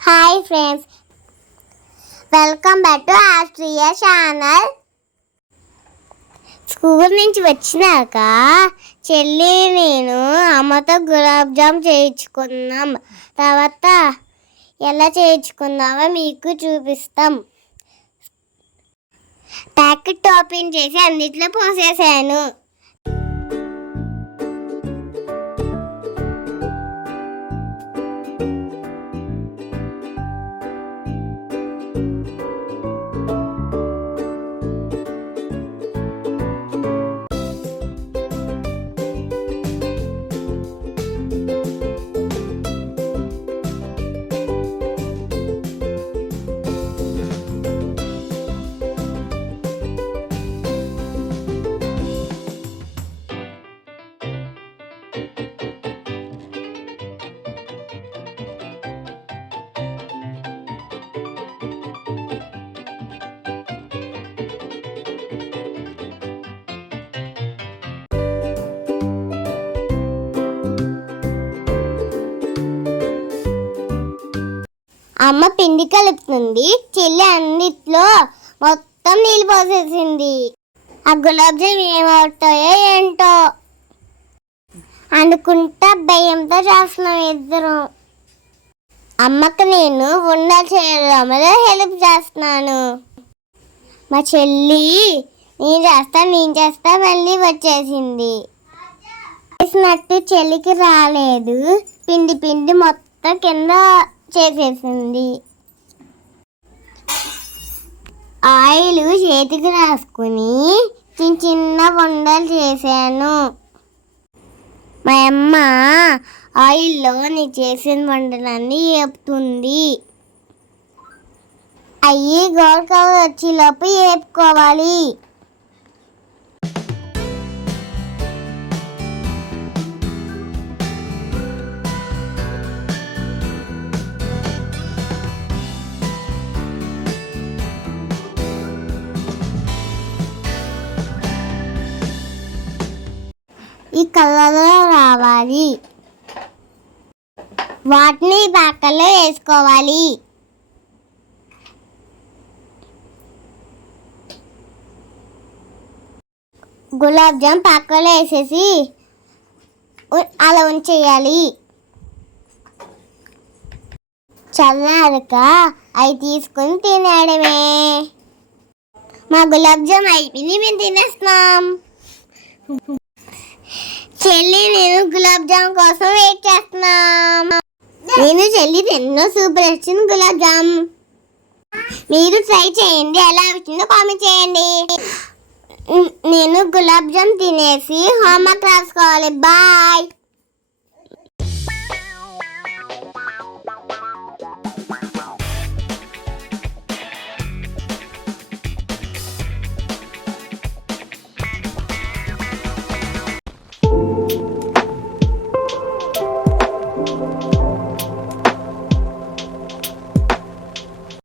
Hi friends welcome back to Austria channel school నుంచి వచ్చినాక చెల్లి నేను అమ్మతో గులాబ్ జామ్ చేయించుకున్నాం. తర్వాత ఎలా చేయించుకున్నామో మీకు చూపిస్తాం. ప్యాకెట్ ఓపెన్ చేసి అన్నిట్లో పోసేసాను. అమ్మ పిండి కలుపుతుంది. చెల్లి అన్నిట్లో మొత్తం నీళ్ళు పోసేసింది. ఆ గులాబ్ జామ్ ఏమవుతాయో ఏంటో అనుకుంటా భయంతో చేస్తున్నాం ఇద్దరం. అమ్మకు నేను ఉన్న చేయడంలో హెల్ప్ చేస్తున్నాను. మా చెల్లి నేను చేస్తా నేను చేస్తా మళ్ళీ వచ్చేసింది. చేసినట్టు చెల్లికి రాలేదు. పిండి పిండి మొత్తం కింద చేసేసింది. ఆయిల్ చేతికి రాసుకుని చిన్న చిన్న వండలు చేశాను. మా అమ్మ ఆయిల్లో నీ చేసిన వంటలన్నీ వేపుతుంది అయ్యి గోల్డ్ కలర్ వచ్చేలోపు వేపుకోవాలి ఈ కలర్లో రావాలి. వాటిని పక్కలో వేసుకోవాలి. గులాబ్ జామ్ పక్కలో వేసేసి అలా ఉంచేయాలి. చల్లారక అవి తీసుకొని తినడమే. మా గులాబ్ జామ్ అయిపోయింది మేము తినేస్తున్నాం. చెల్లి నేను గులాబ్ జామ్ కోసం వెయిట్ చేస్తున్నా. నేను చెల్లి ఎన్నో సూపర్ వచ్చింది గులాబ్ జామ్. మీరు ట్రై చేయండి ఎలా వచ్చిందో కామెంట్ చేయండి. నేను గులాబ్ జామ్ తినేసి హోంవర్క్ రాసుకోవాలి. బాయ్